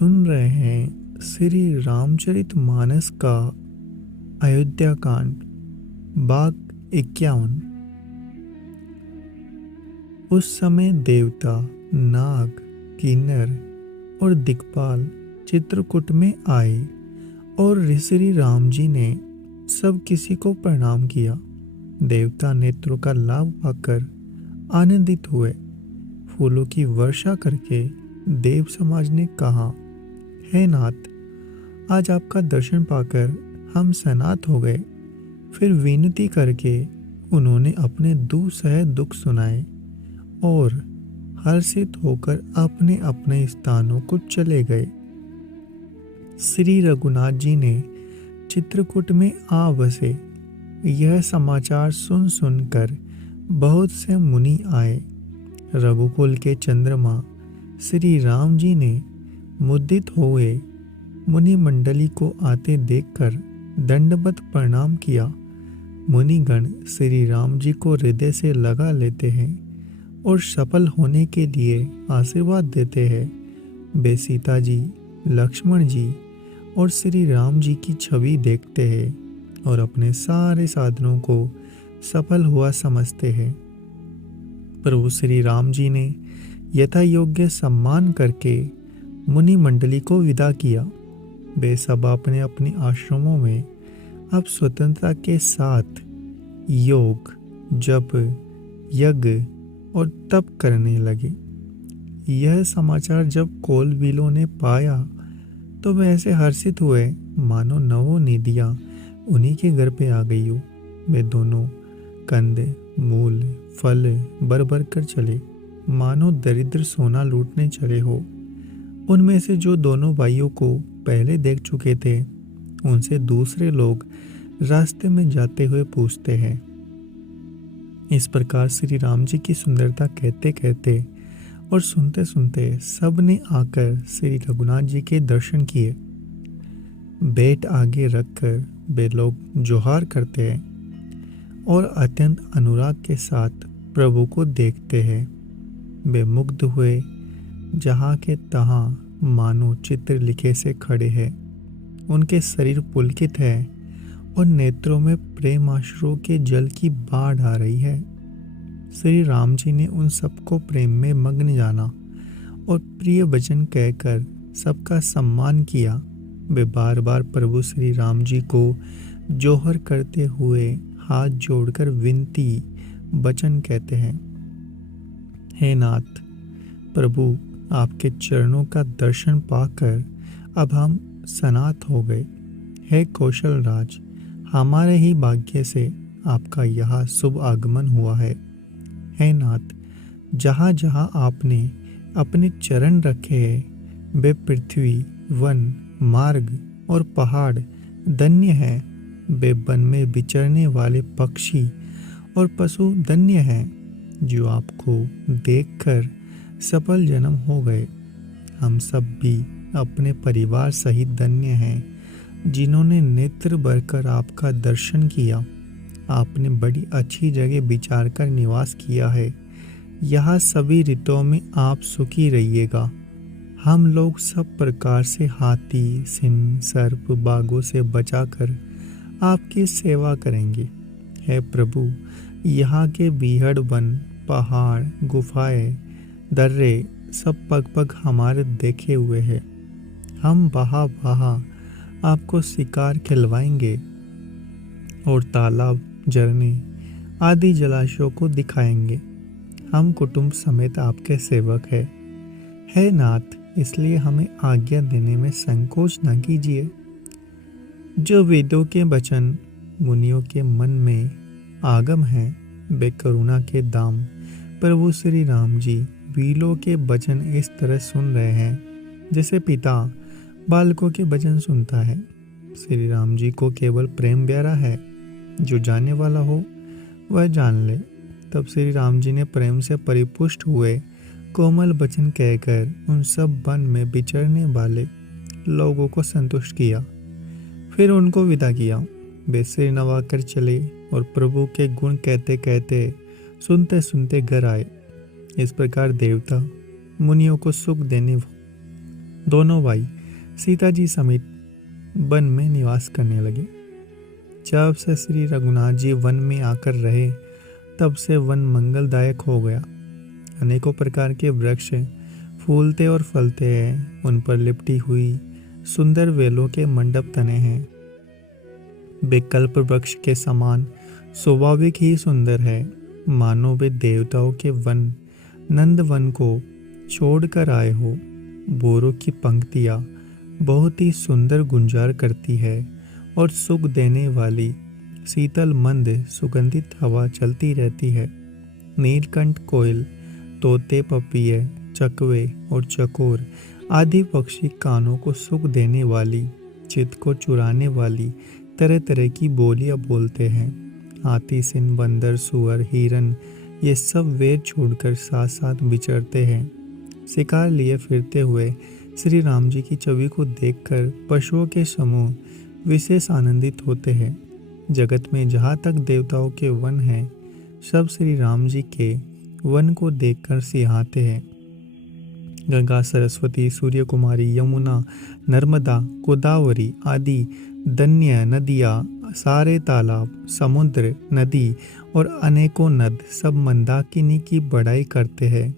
सुन रहे हैं श्री रामचरितमानस का अयोध्या कांड भाग 51। उस समय देवता, नाग, किन्नर और दिक्पाल चित्रकूट में आए और श्री राम जी ने सब किसी को प्रणाम किया। देवता नेत्रों का लाभ पाकर आनंदित हुए। फूलों की वर्षा करके देव समाज ने कहा, हे नाथ, आज आपका दर्शन पाकर हम सनात हो गए। फिर विनती करके उन्होंने अपने दुसह दुख सुनाए और हर्षित होकर अपने अपने स्थानों को चले गए। श्री रघुनाथ जी ने चित्रकूट में आ बसे। यह समाचार सुन सुनकर बहुत से मुनि आए। रघुकुल के चंद्रमा श्री राम जी ने मुदित हुए मुनि मंडली को आते देखकर दंडवत प्रणाम किया। मुनिगण श्री राम जी को हृदय से लगा लेते हैं और सफल होने के लिए आशीर्वाद देते हैं। वे सीता जी, लक्ष्मण जी और श्री राम जी की छवि देखते हैं और अपने सारे साधनों को सफल हुआ समझते हैं। प्रभु श्री राम जी ने यथा योग्य सम्मान करके मुनि मंडली को विदा किया। वे सब अपने अपने आश्रमों में अब स्वतंत्रता के साथ योग, जप, यज्ञ और तप करने लगे। यह समाचार जब कोलबीलों ने पाया तो वे ऐसे हर्षित हुए मानो नवों निधियां उन्हीं के घर पे आ गई हो। वे दोनों कंद, मूल, फल भर भर कर चले मानो दरिद्र सोना लूटने चले हो। उनमें से जो दोनों भाइयों को पहले देख चुके थे, उनसे दूसरे लोग रास्ते में जाते हुए पूछते हैं। इस प्रकार श्री राम जी की सुंदरता कहते कहते और सुनते सुनते सब ने आकर श्री रघुनाथ जी के दर्शन किए। बेट आगे रखकर वे लोग जोहार करते हैं और अत्यंत अनुराग के साथ प्रभु को देखते हैं। वे मुग्ध हुए, जहाँ के तहाँ मानो चित्र लिखे से खड़े हैं। उनके शरीर पुलकित है और नेत्रों में प्रेमाश्रु के जल की बाढ़ आ रही है। श्री राम जी ने उन सबको प्रेम में मग्न जाना और प्रिय वचन कहकर सबका सम्मान किया। वे बार बार प्रभु श्री राम जी को जोहर करते हुए हाथ जोड़कर विनती वचन कहते हैं। हे नाथ, प्रभु, आपके चरणों का दर्शन पाकर अब हम सनात हो गए। हे कौशल राज, हमारे ही भाग्य से आपका यह शुभ आगमन हुआ है। हे नाथ, जहाँ जहाँ आपने अपने चरण रखे हैं, वे पृथ्वी, वन, मार्ग और पहाड़ धन्य हैं। वे वन में विचरने वाले पक्षी और पशु धन्य हैं, जो आपको देखकर सफल जन्म हो गए। हम सब भी अपने परिवार सहित धन्य हैं, जिन्होंने नेत्र भरकर आपका दर्शन किया। आपने बड़ी अच्छी जगह विचार कर निवास किया है। यहाँ सभी ऋतुओं में आप सुखी रहिएगा। हम लोग सब प्रकार से हाथी, सिंह, सर्प, बाघों से बचाकर आपकी सेवा करेंगे। हे प्रभु, यहाँ के बीहड़ वन, पहाड़, गुफाएं, दर्रे सब पग पग हमारे देखे हुए हैं। हम बहा बहा आपको शिकार खिलवाएंगे और तालाब, झरने आदि जलाशयों को दिखाएंगे। हम कुटुंब समेत आपके सेवक हैं। हे नाथ, इसलिए हमें आज्ञा देने में संकोच न कीजिए। जो वेदों के वचन मुनियों के मन में आगम हैं, वे करुणा के दाम प्रभु श्री राम जी वीलों के वचन इस तरह सुन रहे हैं जैसे पिता बालकों के वचन सुनता है। श्री राम जी को केवल प्रेम प्यारा है। जो जानने वाला हो वह जान ले। तब श्री राम जी ने प्रेम से परिपुष्ट हुए कोमल वचन कहकर उन सब वन में विचरने वाले लोगों को संतुष्ट किया। फिर उनको विदा किया। वे सिर नवाकर चले और प्रभु के गुण कहते कहते सुनते सुनते घर आए। इस प्रकार देवता मुनियों को सुख देने दोनों भाई सीता जी समेत वन में निवास करने लगे। जब से श्री रघुनाथ जी वन में आकर रहे, तब से वन मंगलदायक हो गया। अनेकों प्रकार के वृक्ष फूलते और फलते हैं। उन पर लिपटी हुई सुंदर वेलों के मंडप तने हैं। विकल्प वृक्ष के समान स्वाभाविक ही सुंदर है, मानो वे देवताओं के वन नंद वन को छोड़कर आए हो। बोरों की पंक्तियाँ बहुत ही सुंदर गुंजार करती है और सुख देने वाली शीतल मंद सुगंधित हवा चलती रहती है। नीलकंठ कोयल, तोते, पपीहे, चकवे और चकोर आदि पक्षी कानों को सुख देने वाली, चित्त को चुराने वाली तरह तरह की बोलियां बोलते हैं। हाथी, सिंह, बंदर, सुअर, हिरन, ये सब वेद छोड़कर साथ साथ विचरते हैं। शिकार लिए फिरते हुए श्री राम जी की छवि को देखकर पशुओं के समूह विशेष आनंदित होते हैं। जगत में जहाँ तक देवताओं के वन हैं, सब श्री राम जी के वन को देखकर सिहाते हैं। गंगा, सरस्वती, सूर्य कुमारी, यमुना, नर्मदा, गोदावरी आदि धन्य नदियाँ, सारे तालाब, समुद्र, नदी और अनेकों नद सब मंदाकिनी की बड़ाई करते हैं।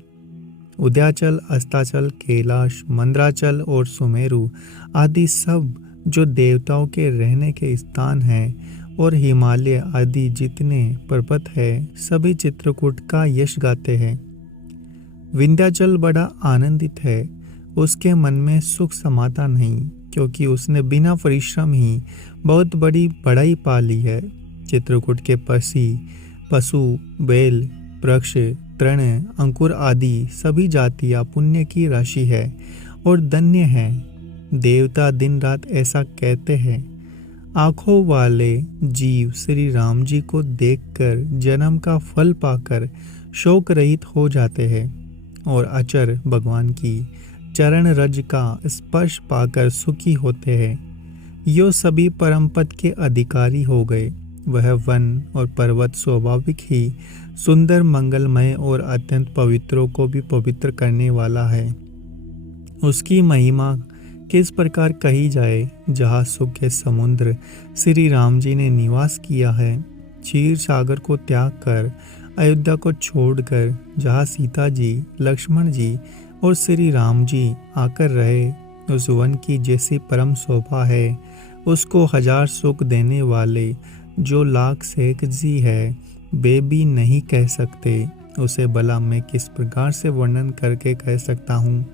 उदयाचल, अस्ताचल, कैलाश, मंदराचल और सुमेरु आदि सब जो देवताओं के रहने के स्थान हैं, और हिमालय आदि जितने पर्वत हैं, सभी चित्रकूट का यश गाते हैं। विंध्याचल बड़ा आनंदित है, उसके मन में सुख समाता नहीं, क्योंकि उसने बिना परिश्रम ही बहुत बड़ी बड़ाई पा ली है। चित्रकूट के पशु, बैल, वृक्ष, तृण, अंकुर आदि सभी जातियां पुण्य की राशि है और धन्य हैं। देवता दिन रात ऐसा कहते हैं। आँखों वाले जीव श्री राम जी को देखकर जन्म का फल पाकर शोक रहित हो जाते हैं और अचर भगवान की चरण रज का स्पर्श पाकर सुखी होते हैं। यो सभी परम पद के अधिकारी हो गए। वह वन और पर्वत स्वाभाविक ही सुंदर, मंगलमय और अत्यंत पवित्रों को भी पवित्र करने वाला है। उसकी महिमा किस प्रकार कही जाए। जहाँ सुख के समुद्र श्री राम जी ने निवास किया है, क्षीर सागर को त्याग कर, अयोध्या को छोड़कर, जहाँ सीता जी, लक्ष्मण जी और श्री राम जी आकर रहे, उस वन की जैसी परम शोभा है, उसको हजार सुख देने वाले जो लाख शेख जी है, वे भी नहीं कह सकते। उसे भला मैं किस प्रकार से वर्णन करके कह सकता हूँ।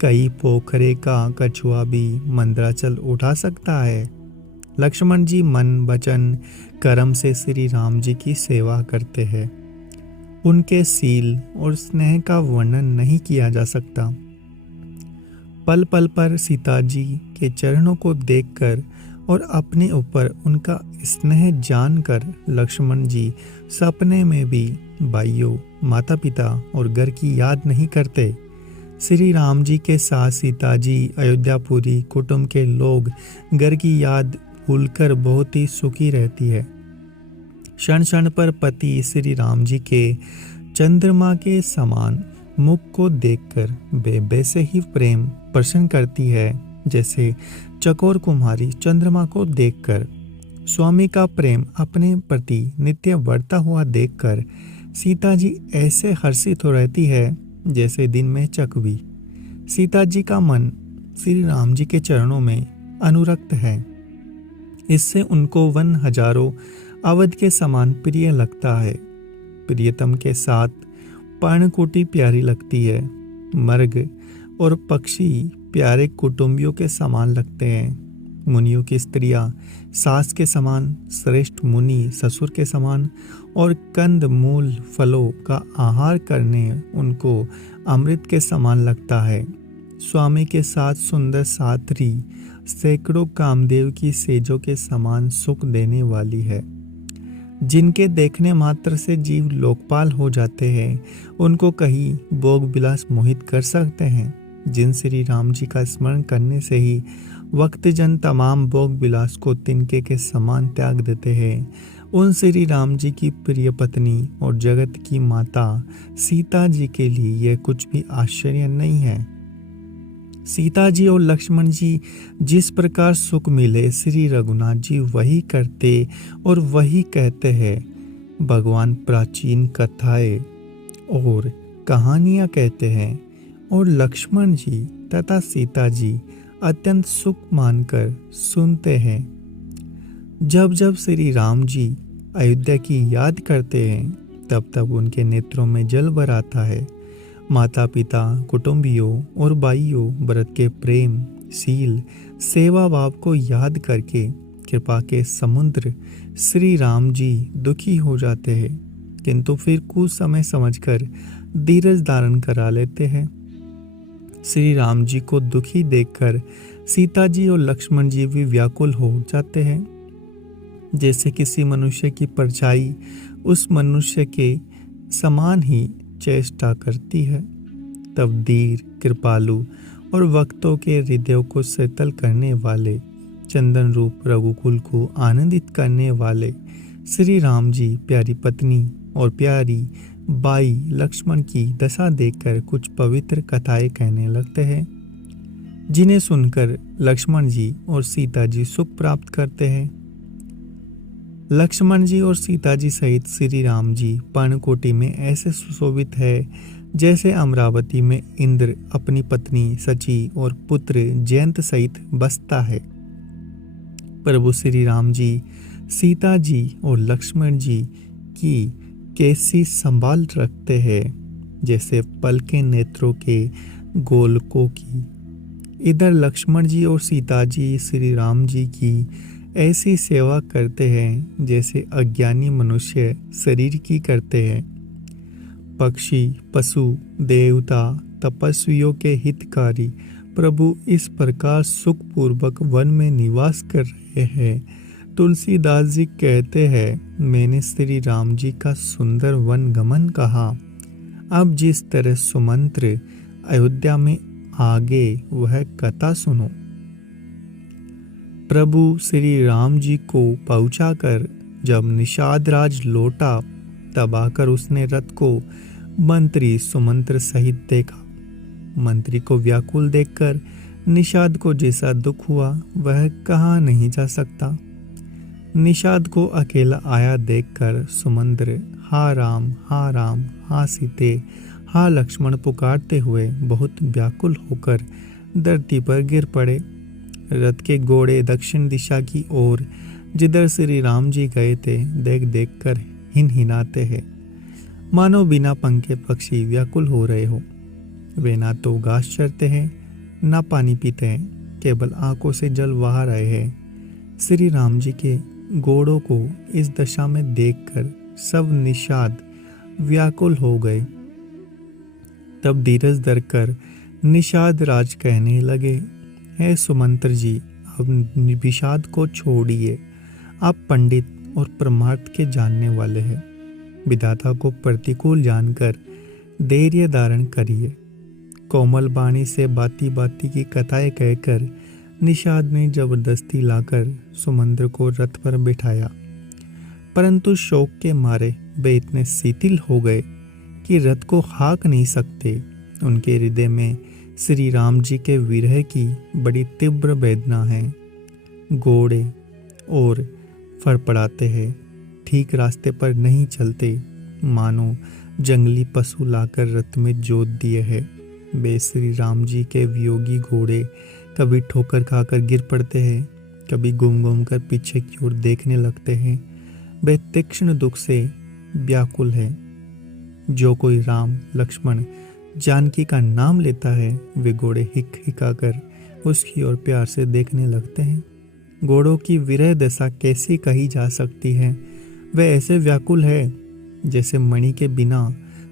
कई पोखरे का कछुआ भी मंदराचल उठा सकता है। लक्ष्मण जी मन, वचन, कर्म से श्री राम जी की सेवा करते हैं। उनके शील और स्नेह का वर्णन नहीं किया जा सकता। पल पल पर सीता जी के चरणों को देखकर और अपने ऊपर उनका स्नेह जानकर लक्ष्मण जी सपने में भी भाइयों, माता पिता और घर की याद नहीं करते। श्री राम जी के साथ सीता जी, अयोध्यापुरी, कुटुंब के लोग घर की याद भूलकर बहुत ही सुखी रहती है। क्षण क्षण पर पति श्री राम जी के चंद्रमा के समान मुख को देखकर वे वैसे ही प्रेम प्रसन्न करती है जैसे चकोर कुमारी चंद्रमा को देखकर। स्वामी का प्रेम अपने प्रति नित्य बढ़ता हुआ देखकर सीता जी ऐसे हर्षित हो रहती है जैसे दिन में चकवी। सीता जी का मन श्री राम जी के चरणों में अनुरक्त है। इससे उनको वन हजारों अवध के समान प्रिय लगता है। प्रियतम के साथ पर्णकुटी प्यारी लगती है। मर्ग और पक्षी प्यारे कुटुंबियों के समान लगते हैं। मुनियों की स्त्रियां सास के समान, श्रेष्ठ मुनि ससुर के समान और कंद मूल फलों का आहार करने उनको अमृत के समान लगता है। स्वामी के साथ सुंदर साथरी सैकड़ों कामदेव की सेजों के समान सुख देने वाली है। जिनके देखने मात्र से जीव लोकपाल हो जाते हैं, उनको कहीं भोग विलास मोहित कर सकते हैं। जिन श्री राम जी का स्मरण करने से ही वक्तजन तमाम भोग विलास को तिनके के समान त्याग देते हैं, उन श्री राम जी की प्रिय पत्नी और जगत की माता सीता जी के लिए यह कुछ भी आश्चर्य नहीं है। सीता जी और लक्ष्मण जी जिस प्रकार सुख मिले, श्री रघुनाथ जी वही करते और वही कहते हैं। भगवान प्राचीन कथाएं और कहानियां कहते हैं और लक्ष्मण जी तथा सीता जी अत्यंत सुख मानकर सुनते हैं। जब जब श्री राम जी अयोध्या की याद करते हैं, तब तब उनके नेत्रों में जल भर आता है। माता पिता, कुटुंबियों और भाइयों भरत के प्रेम, शील, सेवा भाव को याद करके कृपा के समुद्र श्री राम जी दुखी हो जाते हैं, किंतु फिर कुछ समय समझकर धीरज धारण करा लेते हैं। श्री राम जी को दुखी देखकर सीता जी और लक्ष्मण जी भी व्याकुल हो जाते हैं। जैसे किसी मनुष्य की परछाई उस मनुष्य के समान ही चेष्टा करती है। तब धीर, कृपालु और भक्तों के हृदयों को शीतल करने वाले, चंदन रूप रघुकुल को आनंदित करने वाले श्री राम जी प्यारी पत्नी और प्यारी भाई लक्ष्मण की दशा देखकर कुछ पवित्र कथाएं कहने लगते हैं, जिन्हें सुनकर लक्ष्मण जी और सीता जी सुख प्राप्त करते हैं। लक्ष्मण जी और सीता जी सहित श्री राम जी पर्णकोटि में ऐसे सुशोभित है जैसे अमरावती में इंद्र अपनी पत्नी सची और पुत्र जयंत सहित बसता है। प्रभु श्री राम जी सीता जी और लक्ष्मण जी की कैसी संभाल रखते हैं, जैसे पलके नेत्रों के गोलकों की। इधर लक्ष्मण जी और सीता जी श्री राम जी की ऐसी सेवा करते हैं जैसे अज्ञानी मनुष्य शरीर की करते हैं। पक्षी, पशु, देवता, तपस्वियों के हितकारी प्रभु इस प्रकार सुखपूर्वक वन में निवास कर रहे हैं। तुलसीदास जी कहते हैं, मैंने श्री राम जी का सुंदर वन गमन कहा। अब जिस तरह सुमंत्र अयोध्या में आगे वह कथा सुनो। प्रभु श्री राम जी को पहुंचाकर जब निषाद राज लौटा, तब आकर उसने रथ को मंत्री सुमंत्र सहित देखा। मंत्री को व्याकुल देखकर निषाद को जैसा दुख हुआ वह कहा नहीं जा सकता। निषाद को अकेला आया देखकर सुमंत्र हा राम, हा राम, हा सीते, हा लक्ष्मण पुकारते हुए बहुत व्याकुल होकर धरती पर गिर पड़े। रथ के घोड़े दक्षिण दिशा की ओर जिधर श्री राम जी गए थे देख देख कर हिनहिनाते हैं, मानो बिना पंखे पक्षी व्याकुल हो रहे हो। वे ना तो घास चरते हैं, ना पानी पीते हैं, केवल आंखों से जल बहा रहे हैं। श्री राम जी के घोड़ों को इस दशा में देखकर सब निषाद व्याकुल हो गए। तब धीरज धरकर निषाद राज कहने लगे, हे सुमंत्र जी, अब विषाद को छोड़िए। आप पंडित और परमार्थ के जानने वाले हैं। विधाता को प्रतिकूल जानकर धैर्य धारण करिए। कोमल वाणी से बाती बाती की कथाएं कहकर निषाद ने जबरदस्ती लाकर सुमंत्र को रथ पर बिठाया, परंतु शोक के मारे वे इतने शिथिल हो गए कि रथ को हाँक नहीं सकते। उनके हृदय में श्री राम जी के विरह की बड़ी तीव्र वेदना है। घोड़े और फड़फड़ाते हैं, ठीक रास्ते पर नहीं चलते, मानो जंगली पशु लाकर रथ में जोत दिए हैं। वे श्री राम जी के वियोगी घोड़े कभी ठोकर खाकर गिर पड़ते हैं, कभी घूम घूम कर पीछे की ओर देखने लगते हैं। वे तीक्ष्ण दुख से व्याकुल है। जो कोई राम, लक्ष्मण, जानकी का नाम लेता है, वे घोड़े हिक हिकाकर उसकी ओर प्यार से देखने लगते हैं। घोड़ों की विरह दशा कैसी कही जा सकती है। वे ऐसे व्याकुल है जैसे मणि के बिना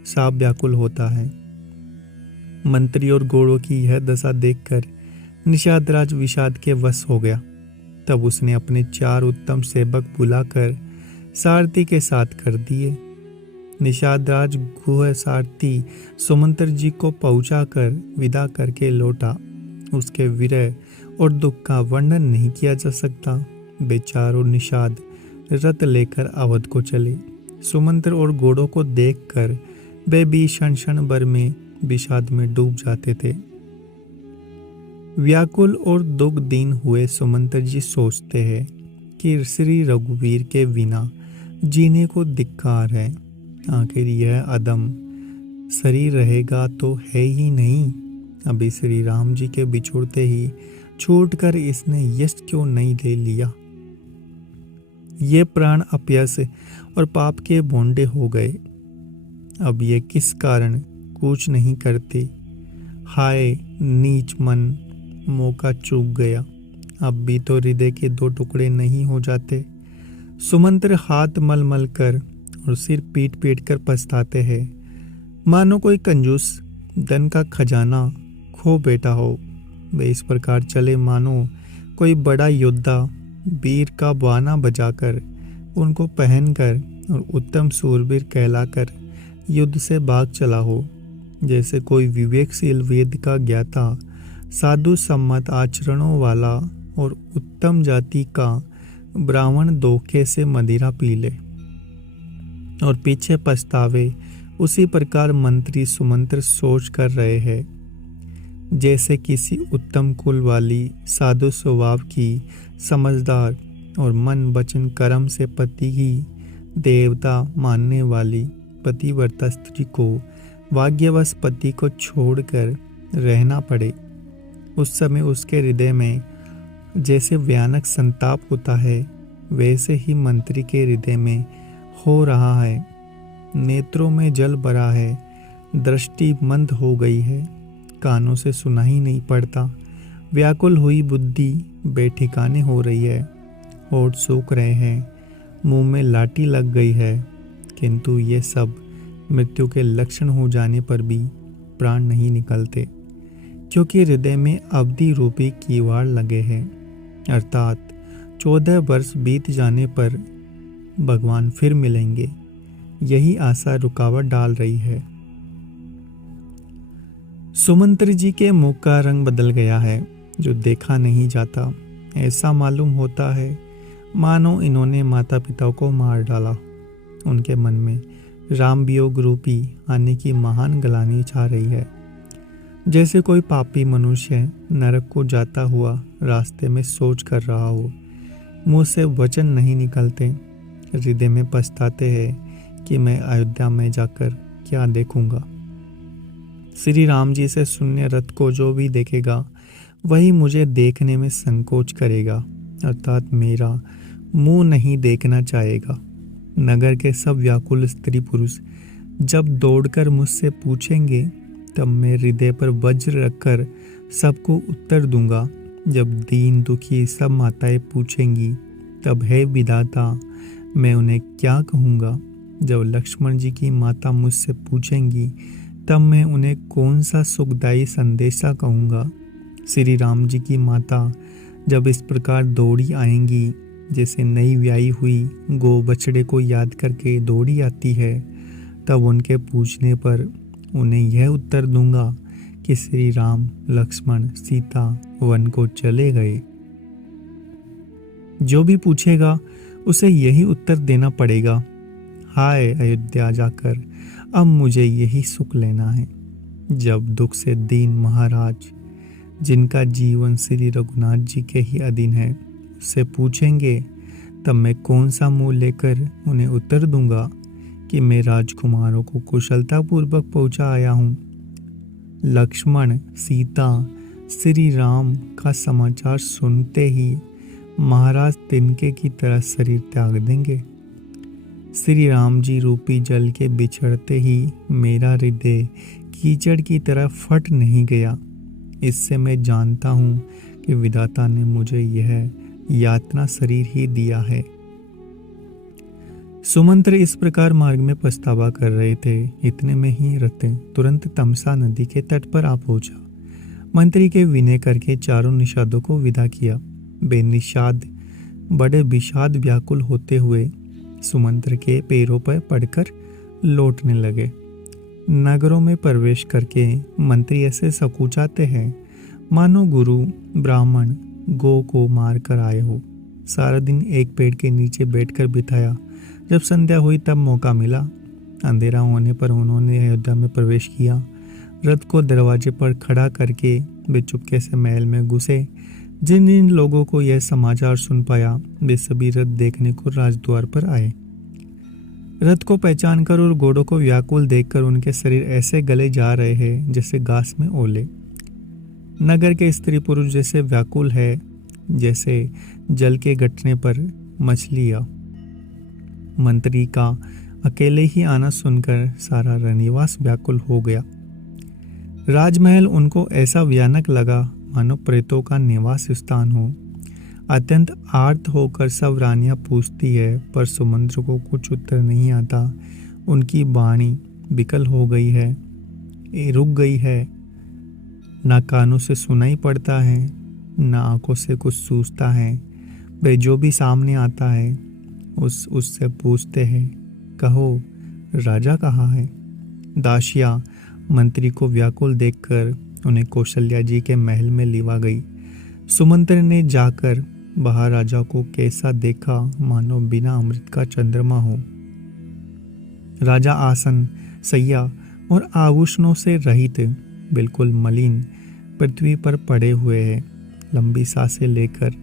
सांप व्याकुल होता है। मंत्री और घोड़ों की यह दशा देखकर निषाद राज विषाद के वश हो गया। तब उसने अपने 4 उत्तम सेवक बुलाकर सारथी के साथ कर दिए। निषाद राज गुह सारथी सुमंत्र जी को पहुंचाकर विदा करके लौटा। उसके विरह और दुख का वर्णन नहीं किया जा सकता। वे चारों निषाद रथ लेकर अवध को चले। सुमंत्र और घोड़ों को देखकर वे भी क्षण क्षण भर में विषाद में डूब जाते थे। व्याकुल और दुखदीन हुए सुमंत्र जी सोचते हैं कि श्री रघुवीर के बिना जीने को धिक्कार है। आखिर यह अदम शरीर रहेगा तो है ही नहीं। अभी श्री राम जी के बिछुड़ते ही छूटकर इसने यश क्यों नहीं ले लिया। ये प्राण अपयस और पाप के बोंडे हो गए। अब ये किस कारण कुछ नहीं करते। हाय नीच मन, मौका चूक गया। अब भी तो हृदय के दो टुकड़े नहीं हो जाते। सुमंत्र हाथ मल मल कर और सिर पीट पीट कर पछताते हैं, मानो कोई कंजूस धन का खजाना खो बैठा हो। वे इस प्रकार चले मानो कोई बड़ा योद्धा वीर का बाना बजाकर, उनको पहनकर और उत्तम सूरवीर कहलाकर युद्ध से भाग चला हो। जैसे कोई विवेकशील वेद का ज्ञाता, साधु सम्मत आचरणों वाला और उत्तम जाति का ब्राह्मण धोखे से मदिरा पी ले और पीछे पछतावे, उसी प्रकार मंत्री सुमंत्र सोच कर रहे हैं। जैसे किसी उत्तम कुल वाली, साधु स्वभाव की, समझदार और मन वचन कर्म से पति ही देवता मानने वाली पतिव्रता स्त्री को भाग्यवश पति को छोड़कर रहना पड़े। उस समय उसके हृदय में जैसे भयानक संताप होता है, वैसे ही मंत्री के हृदय में हो रहा है। नेत्रों में जल भरा है, दृष्टि मंद हो गई है, कानों से सुना ही नहीं पड़ता। व्याकुल हुई बुद्धि बेठिकाने हो रही है, होठ सूख रहे हैं, मुंह में लाठी लग गई है। किंतु ये सब मृत्यु के लक्षण हो जाने पर भी प्राण नहीं निकलते, क्योंकि हृदय में अवधि रूपी कीवाड़ लगे हैं। अर्थात 14 वर्ष बीत जाने पर भगवान फिर मिलेंगे, यही आशा रुकावट डाल रही है। सुमंत्र जी के मुख का रंग बदल गया है, जो देखा नहीं जाता। ऐसा मालूम होता है मानो इन्होंने माता पिता को मार डाला। उनके मन में राम वियोग रूपी आने की महान ग्लानि छा रही है। जैसे कोई पापी मनुष्य नरक को जाता हुआ रास्ते में सोच कर रहा हो, मुंह से वचन नहीं निकलते, हृदय में पछताते हैं कि मैं अयोध्या में जाकर क्या देखूंगा। श्री राम जी से शून्य रथ को जो भी देखेगा वही मुझे देखने में संकोच करेगा, अर्थात मेरा मुंह नहीं देखना चाहेगा। नगर के सब व्याकुल स्त्री पुरुष जब दौड़कर मुझसे पूछेंगे, तब मैं हृदय पर वज्र रखकर सबको उत्तर दूंगा। जब दीन दुखी सब माताएं पूछेंगी, तब हे विधाता मैं उन्हें क्या कहूँगा। जब लक्ष्मण जी की माता मुझसे पूछेंगी, तब मैं उन्हें कौन सा सुखदायी संदेशा कहूँगा। श्री राम जी की माता जब इस प्रकार दौड़ी आएंगी, जैसे नई ब्याही हुई गो बछड़े को याद करके दौड़ी आती है, तब उनके पूछने पर उन्हें यह उत्तर दूंगा कि श्री राम लक्ष्मण सीता वन को चले गए। जो भी पूछेगा उसे यही उत्तर देना पड़ेगा, हाय अयोध्या जाकर अब मुझे यही सुख लेना है। जब दुख से दीन महाराज, जिनका जीवन श्री रघुनाथ जी के ही अधीन है, उससे पूछेंगे, तब मैं कौन सा मुंह लेकर उन्हें उत्तर दूंगा कि मैं राजकुमारों को कुशलतापूर्वक पहुंचा आया हूँ। लक्ष्मण सीता श्री राम का समाचार सुनते ही महाराज तिनके की तरह शरीर त्याग देंगे। श्री राम जी रूपी जल के बिछड़ते ही मेरा हृदय कीचड़ की तरह फट नहीं गया। इससे मैं जानता हूँ कि विधाता ने मुझे यह यातना शरीर ही दिया है। सुमंत्र इस प्रकार मार्ग में पछतावा कर रहे थे। इतने में ही रथ तुरंत तमसा नदी के तट पर आ पहुंचा। मंत्री के विनय करके चारों निषादों को विदा किया। बेनिषाद बड़े विषाद व्याकुल होते हुए सुमंत्र के पैरों पर पड़कर लौटने लगे। नगरों में प्रवेश करके मंत्री ऐसे सकुचाते हैं मानो गुरु ब्राह्मण गौ को मार कर आए हो। सारा दिन एक पेड़ के नीचे बैठकर बिताया। जब संध्या हुई तब मौका मिला। अंधेरा होने पर उन्होंने अयोध्या में प्रवेश किया। रथ को दरवाजे पर खड़ा करके वे चुपके से महल में घुसे। जिन जिन लोगों को यह समाचार सुन पाया वे सभी रथ देखने को राजद्वार पर आए। रथ को पहचान कर और घोड़ों को व्याकुल देखकर उनके शरीर ऐसे गले जा रहे हैं जैसे घास में ओले। नगर के स्त्री पुरुष जैसे व्याकुल है जैसे जल के घटने पर मछलियां। मंत्री का अकेले ही आना सुनकर सारा रनिवास व्याकुल हो गया। राजमहल उनको ऐसा भयानक लगा मानो प्रेतों का निवास स्थान हो। अत्यंत आर्त होकर सब रानियां पूछती है पर सुमंत्र को कुछ उत्तर नहीं आता। उनकी वाणी विकल हो गई है, रुक गई है, ना कानों से सुनाई पड़ता है ना आंखों से कुछ सूझता है। वे जो भी सामने आता है उससे पूछते हैं, कहो राजा कहाँ है। दासिया मंत्री को व्याकुल देखकर उन्हें कौशल्या जी के महल में लिवा गई। सुमंत्र ने जाकर बाहर राजा को कैसा देखा मानो बिना अमृत का चंद्रमा हो। राजा आसन, सैया और आभूषणों से रहित बिल्कुल मलिन पृथ्वी पर पड़े हुए हैं। लंबी सांसें लेकर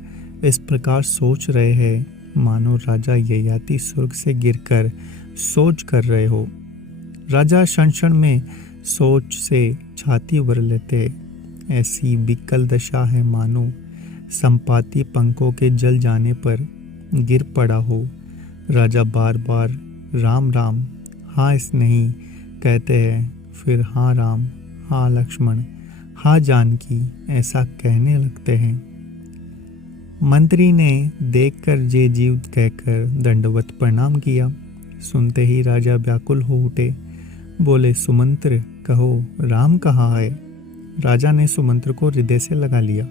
इस प्रकार सोच रहे हैं मानो राजा ययाति स्वर्ग से गिरकर सोच कर रहे हो। राजा क्षण क्षण में सोच से छाती भर लेते। ऐसी विकल दशा है मानो संपाति पंखों के जल जाने पर गिर पड़ा हो। राजा बार बार राम राम, हाँ स्नेही कहते हैं, फिर हाँ राम, हाँ लक्ष्मण, हाँ जानकी ऐसा कहने लगते हैं। मंत्री ने देखकर जय जीव कहकर दंडवत प्रणाम किया। सुनते ही राजा व्याकुल हो उठे, बोले, सुमंत्र कहो राम कहाँ है। राजा ने सुमंत्र को हृदय से लगा लिया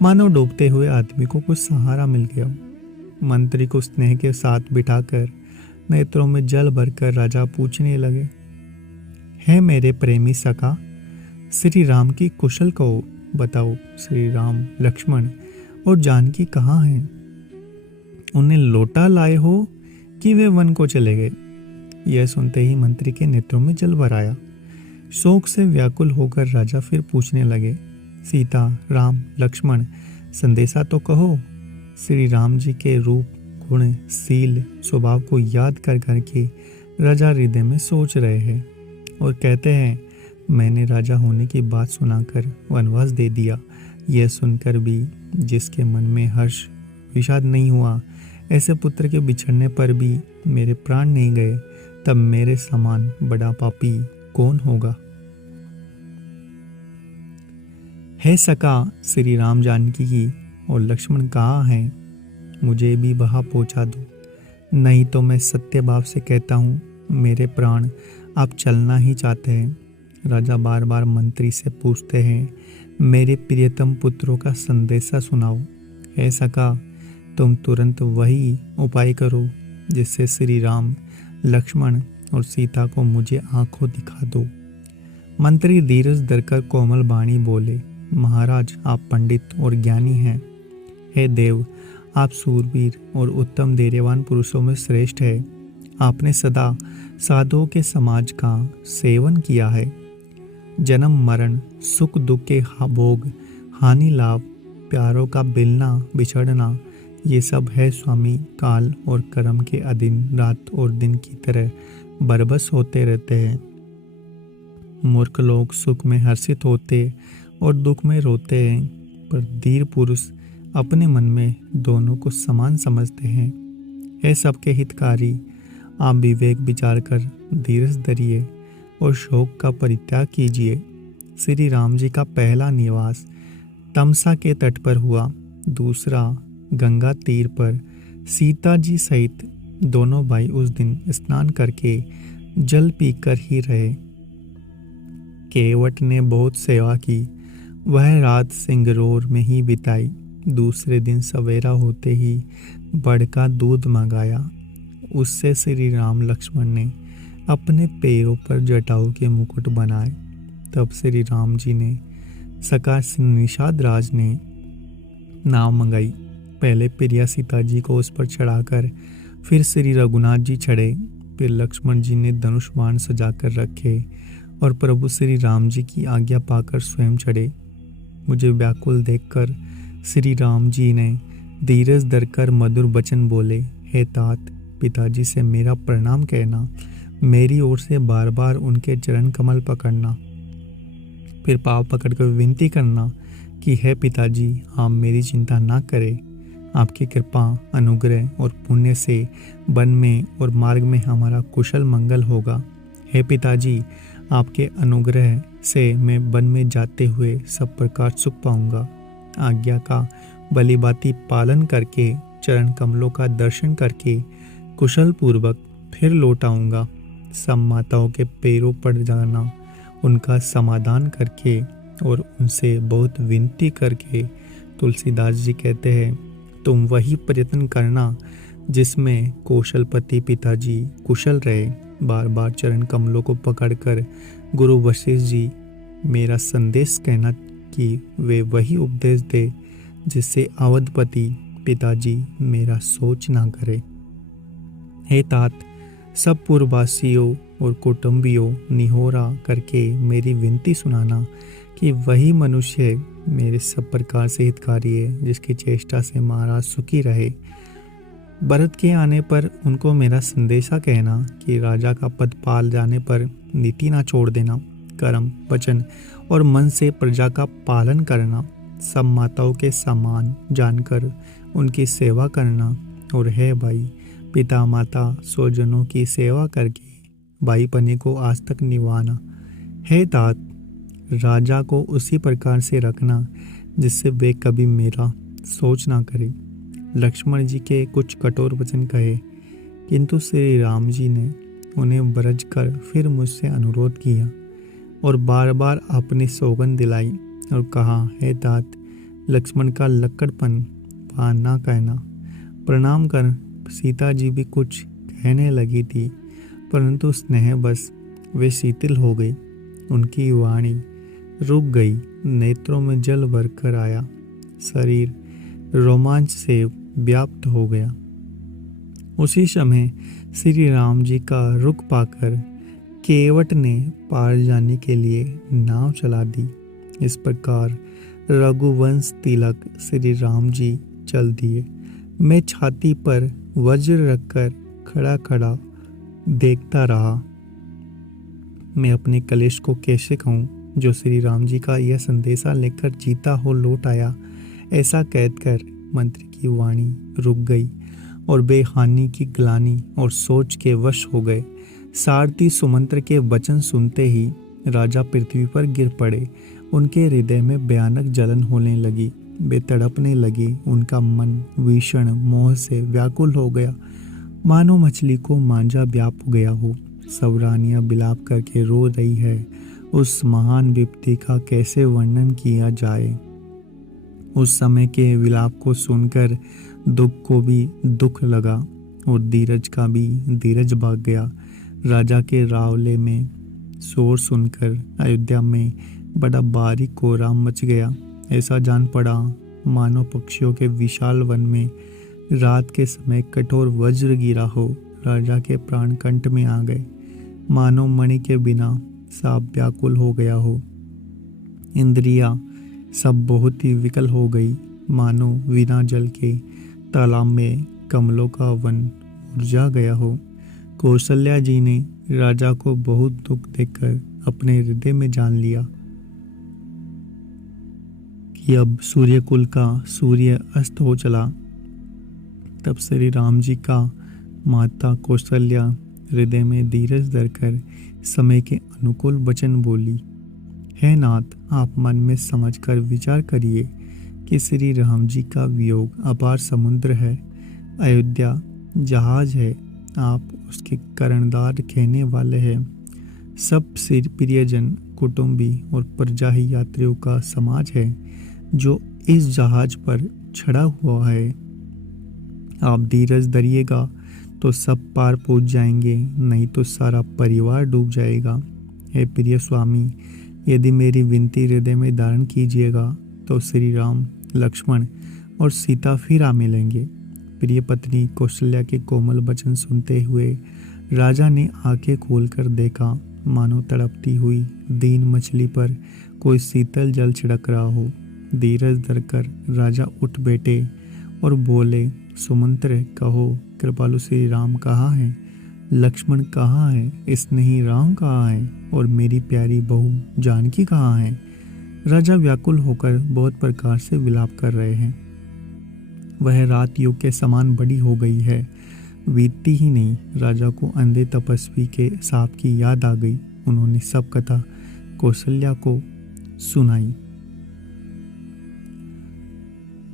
मानो डूबते हुए आदमी को कुछ सहारा मिल गया। मंत्री को स्नेह के साथ बिठाकर नेत्रों में जल भरकर राजा पूछने लगे, है मेरे प्रेमी सखा, श्री राम की कुशल कहो, बताओ श्री राम, लक्ष्मण और जानकी कहाँ हैं? उन्हें लौटा लाए हो कि वे वन को चले गए? यह सुनते ही मंत्री के नेत्रों में जल भर आया। शोक से व्याकुल होकर राजा फिर पूछने लगे, सीता, राम, लक्ष्मण संदेशा तो कहो। श्री राम जी के रूप, गुण, सील, स्वभाव को याद कर करके राजा हृदय में सोच रहे हैं और कहते हैं, मैंने राजा होने की बात सुनाकर वनवास दे दिया। यह सुनकर भी जिसके मन में हर्ष विषाद नहीं हुआ, ऐसे पुत्र के बिछड़ने पर भी मेरे प्राण नहीं गए, तब मेरे समान बड़ा पापी कौन होगा। हे सका, श्री राम जानकी की और लक्ष्मण कहाँ हैं? मुझे भी वहाँ पहुँचा दो, नहीं तो मैं सत्य भाव से कहता हूँ मेरे प्राण आप चलना ही चाहते हैं। राजा बार बार मंत्री से पूछते हैं, मेरे प्रियतम पुत्रों का संदेशा सुनाओ। हे सका, तुम तुरंत वही उपाय करो जिससे श्री राम, लक्ष्मण और सीता को मुझे आंखों दिखा दो। मंत्री धीरज धरकर कोमल वाणी बोले, महाराज आप पंडित और ज्ञानी हैं। हे देव, आप सूरवीर और उत्तम धैर्यवान पुरुषों में श्रेष्ठ है। आपने सदा साधुओं के समाज का सेवन किया है। जन्म मरण, सुख दुख के भोग, हानि लाभ, प्यारों का मिलना बिछड़ना, ये सब है स्वामी काल और कर्म के अधीन रात और दिन की तरह बरबस होते रहते हैं। मूर्ख लोग सुख में हर्षित होते और दुख में रोते हैं, पर धीर पुरुष अपने मन में दोनों को समान समझते हैं। हे सबके हितकारी, आप विवेक विचार कर धीरज धरिए और शोक का परित्याग कीजिए। श्री राम जी का पहला निवास तमसा के तट पर हुआ, दूसरा गंगा तीर पर। सीता जी सहित दोनों भाई उस दिन स्नान करके जल पीकर ही रहे। केवट ने बहुत सेवा की, वह रात सिंगरौर में ही बिताई। दूसरे दिन सवेरा होते ही बड़ का दूध मंगाया। उससे श्री राम लक्ष्मण ने अपने पैरों पर जटाओं के मुकुट बनाए। तब श्री राम जी ने सका निषाद राज ने नाव मंगाई। पहले प्रिया सीता जी को उस पर चढ़ाकर फिर श्री रघुनाथ जी चढ़े। फिर लक्ष्मण जी ने धनुष बाण सजा कर रखे और प्रभु श्री राम जी की आज्ञा पाकर स्वयं चढ़े। मुझे व्याकुल देखकर श्री राम जी ने धीरज धरकर मधुर वचन बोले, हे तात, पिताजी से मेरा प्रणाम कहना, मेरी ओर से बार बार उनके चरण कमल पकड़ना, फिर पाँव पकड़कर विनती करना कि हे पिताजी, आप मेरी चिंता ना करें। आपकी कृपा, अनुग्रह और पुण्य से वन में और मार्ग में हमारा कुशल मंगल होगा। हे पिताजी, आपके अनुग्रह से मैं वन में जाते हुए सब प्रकार सुख पाऊंगा। आज्ञा का भलीभांति पालन करके, चरण कमलों का दर्शन करके कुशल पूर्वक फिर लौट आऊंगा। सब माताओं के पैरों पर जाना, उनका समाधान करके और उनसे बहुत विनती करके। तुलसीदास जी कहते हैं, तुम वही प्रयत्न करना जिसमें कौशलपति पिताजी कुशल रहे। बार बार चरण कमलों को पकड़कर गुरु वशिष्ठ जी मेरा संदेश कहना कि वे वही उपदेश दे जिससे अवधपति पिताजी मेरा सोच ना करे। हे तात, सब पूर्ववासियों और कुटुंबियों निहोरा करके मेरी विनती सुनाना कि वही मनुष्य मेरे सब प्रकार से हितकारी है जिसकी चेष्टा से महाराज सुखी रहे। भरत के आने पर उनको मेरा संदेशा कहना कि राजा का पद पाल जाने पर नीति ना छोड़ देना, कर्म, वचन और मन से प्रजा का पालन करना, सब माताओं के समान जानकर उनकी सेवा करना, और है भाई, पिता माता स्वजनों की सेवा करके भाईपने को आज तक निभाना। है तात, राजा को उसी प्रकार से रखना जिससे वे कभी मेरा सोच ना करे। लक्ष्मण जी के कुछ कठोर वचन कहे, किंतु श्री राम जी ने उन्हें बरज कर फिर मुझसे अनुरोध किया और बार बार अपनी सौगंध दिलाई और कहा, हे तात, लक्ष्मण का लक्कड़पन वहाँ ना कहना। प्रणाम कर सीता जी भी कुछ कहने लगी थी, परंतु स्नेह बस वे शीतल हो गई। उनकी वाणी रुक गई, नेत्रों में जल भरकर आया, शरीर रोमांच से व्याप्त हो गया। उसी समय श्री राम जी का रुख पाकर केवट ने पार जाने के लिए नाव चला दी। इस प्रकार रघुवंश तिलक श्री राम जी चल दिए। मैं छाती पर वज्र रखकर खड़ा खड़ा देखता रहा। मैं अपने कलेश को कैसे कहूँ जो श्री राम जी का यह संदेशा लेकर जीता हो लौट आया। ऐसा कहकर मंत्री की वाणी रुक गई और बेहानि की ग्लानि और सोच के वश हो गए। सारथी सुमंत्र के वचन सुनते ही राजा पृथ्वी पर गिर पड़े। उनके हृदय में भयानक जलन होने लगी, वे तड़पने लगी। उनका मन भीषण मोह से व्याकुल हो गया, मानो मछली को मांझा व्याप गया हो। सब रानियां बिलाप करके रो रही है। उस महान विपत्ति का कैसे वर्णन किया जाए। उस समय के विलाप को सुनकर दुख को भी दुख लगा और धीरज का भी धीरज भाग गया। राजा के रावले में शोर सुनकर अयोध्या में बड़ा भारी कोहराम मच गया। ऐसा जान पड़ा मानो पक्षियों के विशाल वन में रात के समय कठोर वज्र गिरा हो। राजा के प्राण कंठ में आ गए, मानो मणि के बिना सांप व्याकुल हो गया हो। इंद्रियां सब बहुत ही विकल हो गई, मानो बिना जल के तालाब में कमलों का वन मुरझा गया हो। कौशल्या जी ने राजा को बहुत दुख देखकर अपने हृदय में जान लिया कि अब सूर्यकुल का सूर्य अस्त हो चला। तब श्री राम जी का माता कौशल्या हृदय में धीरज धरकर समय के अनुकूल वचन बोली, हे नाथ, आप मन में समझकर विचार करिए कि श्री राम जी का वियोग अपार समुद्र है, अयोध्या जहाज है, आप उसके कर्णधार कहने वाले हैं। सब सिर प्रियजन, कुटुंबी और प्रजा ही यात्रियों का समाज है जो इस जहाज पर चढ़ा हुआ है। आप धीरज धरिएगा तो सब पार पहुंच जाएंगे, नहीं तो सारा परिवार डूब जाएगा। हे प्रिय स्वामी, यदि मेरी विनती हृदय में धारण कीजिएगा तो श्री राम, लक्ष्मण और सीता फिर आ मिलेंगे। प्रिय पत्नी कौशल्या के कोमल वचन सुनते हुए राजा ने आंखें खोलकर देखा, मानो तड़पती हुई दीन मछली पर कोई शीतल जल छिड़क रहा हो। धीरज धरकर राजा उठ बैठे और बोले, सुमंत्र कहो, कृपालु श्री राम कहाँ हैं? लक्ष्मण कहाँ है? स्नेही राम कहाँ है? और मेरी प्यारी बहू जानकी कहाँ है? राजा व्याकुल होकर बहुत प्रकार से विलाप कर रहे हैं। वह रात युग के समान बड़ी हो गई है, बीतती ही नहीं। राजा को अंधे तपस्वी के सांप की याद आ गई। उन्होंने सब कथा कौशल्या को सुनाई।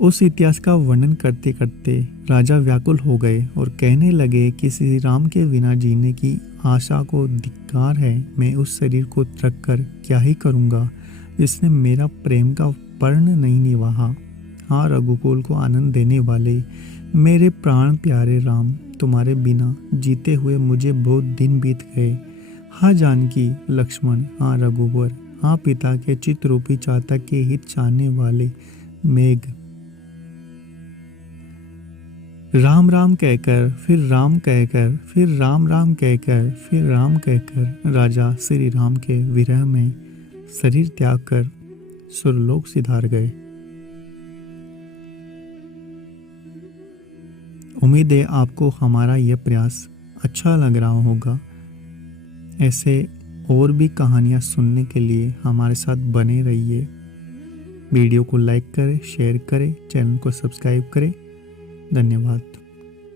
उस इतिहास का वर्णन करते करते राजा व्याकुल हो गए और कहने लगे कि श्री राम के बिना जीने की आशा को धिक्कार है। मैं उस शरीर को रख कर क्या ही करूँगा जिसने मेरा प्रेम का पर्ण नहीं निभाया। हाँ रघुकुल को आनंद देने वाले मेरे प्राण प्यारे राम, तुम्हारे बिना जीते हुए मुझे बहुत दिन बीत गए। हाँ जानकी, लक्ष्मण, हाँ रघुवर, हाँ पिता के चित्त रूपी चातक के हित चाहने वाले मेघ। राम राम कहकर, फिर राम कहकर, फिर राम राम कहकर, फिर राम कहकर राजा श्री राम के विरह में शरीर त्याग कर सुरलोक सिधार गए। उम्मीद है आपको हमारा यह प्रयास अच्छा लग रहा होगा। ऐसे और भी कहानियाँ सुनने के लिए हमारे साथ बने रहिए। वीडियो को लाइक करें, शेयर करें, चैनल को सब्सक्राइब करें। धन्यवाद।